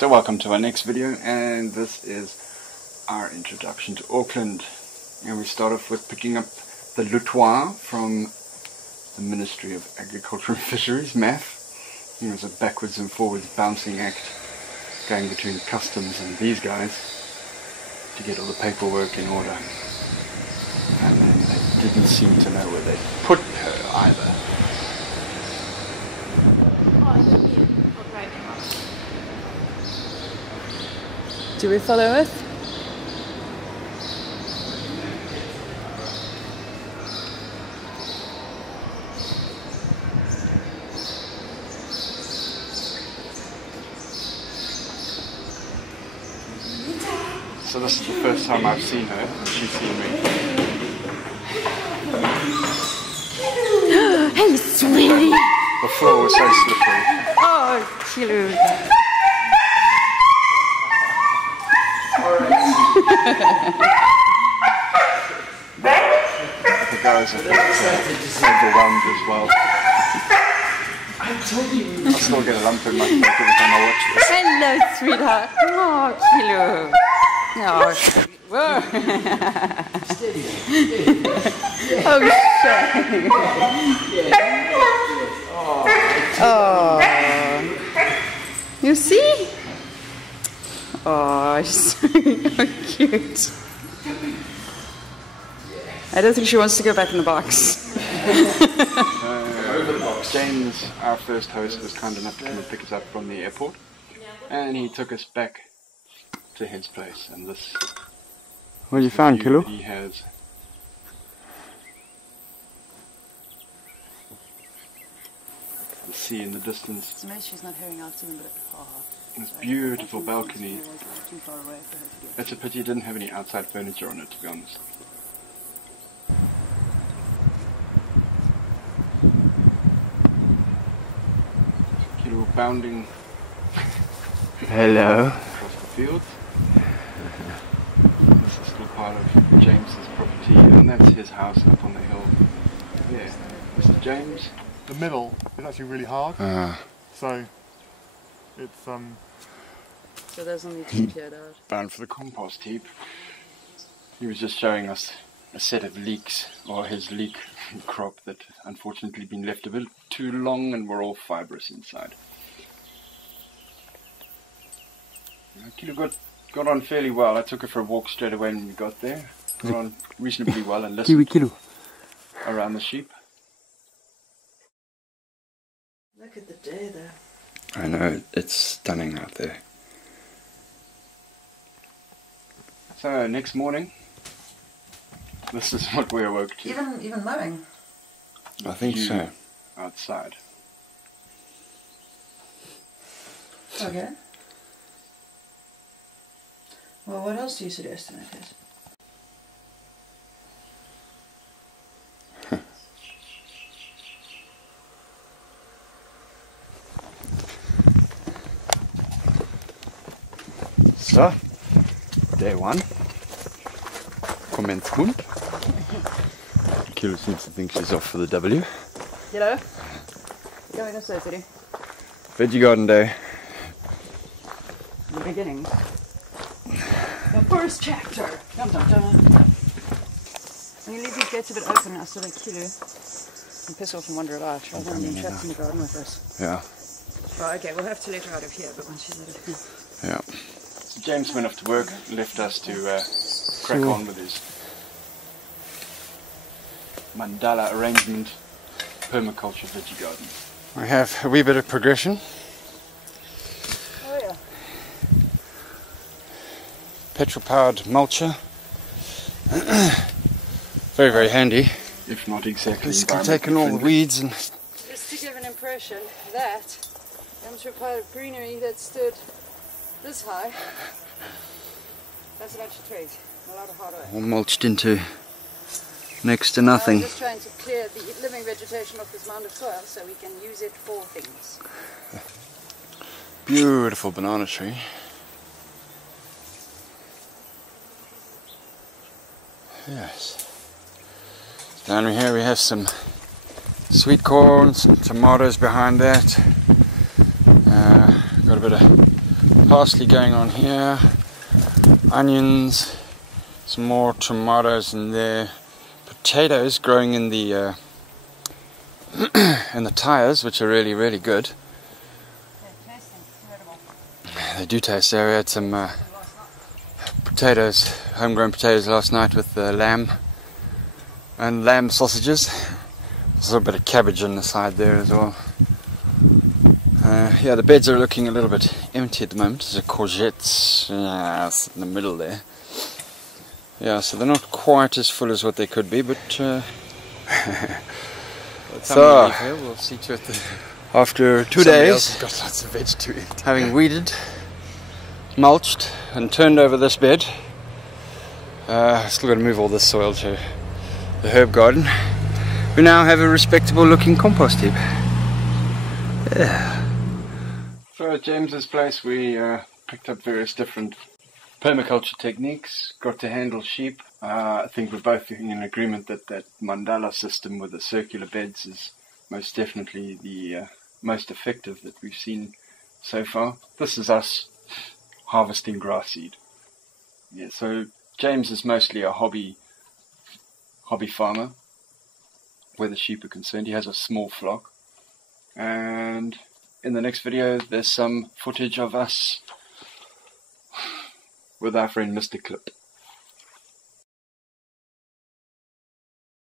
So welcome to our next video, and this is our introduction to Auckland. And we start off with picking up the lutoir from the Ministry of Agriculture and Fisheries, MAF. It was a backwards and forwards bouncing act going between customs and these guys to get all the paperwork in order. And then they didn't seem to know where they put her either. Do we follow it? So this is the first time I've seen her. She's seen me. Hey, sweetie! The floor was so slippery. Oh, cute. The guys are overwhelmed as well. I told you. I still get a lump in my throat every time I watch this. Hello, sweetheart. Oh, cute. Oh, whoa. Steady. Steady. Oh, shit. Oh. You see? Oh, she's so cute. I don't think she wants to go back in the box. James, our first host, was kind enough to come and pick us up from the airport, and he took us back to his place. And this. What have you found, Kilo? He has. The sea in the distance. It's amazing she's not hearing after them, but this beautiful balcony. It's a pity it didn't have any outside furniture on it, to be honest. Kilo bounding. Hello. Across the fields. This is still part of James's property, and that's his house up on the hill. Yeah, Mr. James. The middle is actually really hard, so it's So there's only two cleared out. Bound for the compost heap. He was just showing us a set of leeks, or his leek crop that unfortunately been left a bit too long and were all fibrous inside. Kilo got on fairly well. I took her for a walk straight away when we got there. Got on reasonably well and listened around the sheep. Look at the day there. I know, it's stunning out there. So next morning, this is what we awoke to. Even mowing? I think so. Outside. Okay. Well, what else do you suggest in that case? So, day one. Commence gut. Kilo seems to think she's off for the W. Hello? Going this way, City. Veggie garden day. The beginning. The first chapter. Dum dum dum. When you leave these gates a bit open now so that Kilo can piss off and wander about rather than being trapped in the garden with us. Yeah. Well, okay, we'll have to let her out of here, but once she's out of here. Yeah. So James went off to work, left us to crack on with his mandala arrangement permaculture veggie garden. We have a wee bit of progression. Oh yeah. Petrol powered mulcher. Very, very handy. If not exactly. It's taken all the weeds and. Just to give an impression that comes from a pile of greenery that stood this high. That's a bunch of twigs. A lot of hard work. All mulched into next to nothing. I'm just trying to clear the living vegetation off this mound of soil so we can use it for things. Beautiful banana tree. Yes. Down here we have some sweet corn, some tomatoes behind that. Got a bit of parsley going on here, onions, some more tomatoes in there, potatoes growing in the in the tires, which are really, really good. They taste incredible. They do taste. I had some potatoes, homegrown potatoes last night with lamb and lamb sausages. There's a little bit of cabbage on the side there as well. Yeah, the beds are looking a little bit empty at the moment. There's a courgettes in the middle there. Yeah, so they're not quite as full as what they could be, but so we'll see to it that after 2 somebody days, else has got lots of veg to eat. having weeded, mulched and turned over this bed, still got to move all this soil to the herb garden. We now have a respectable looking compost heap. Yeah. So at James's place we picked up various different permaculture techniques, got to handle sheep. I think we're both in agreement that that mandala system with the circular beds is most definitely the most effective that we've seen so far. This is us harvesting grass seed. Yeah, so James is mostly a hobby farmer where the sheep are concerned. He has a small flock, and in the next video there's some footage of us with our friend Mr. Clip.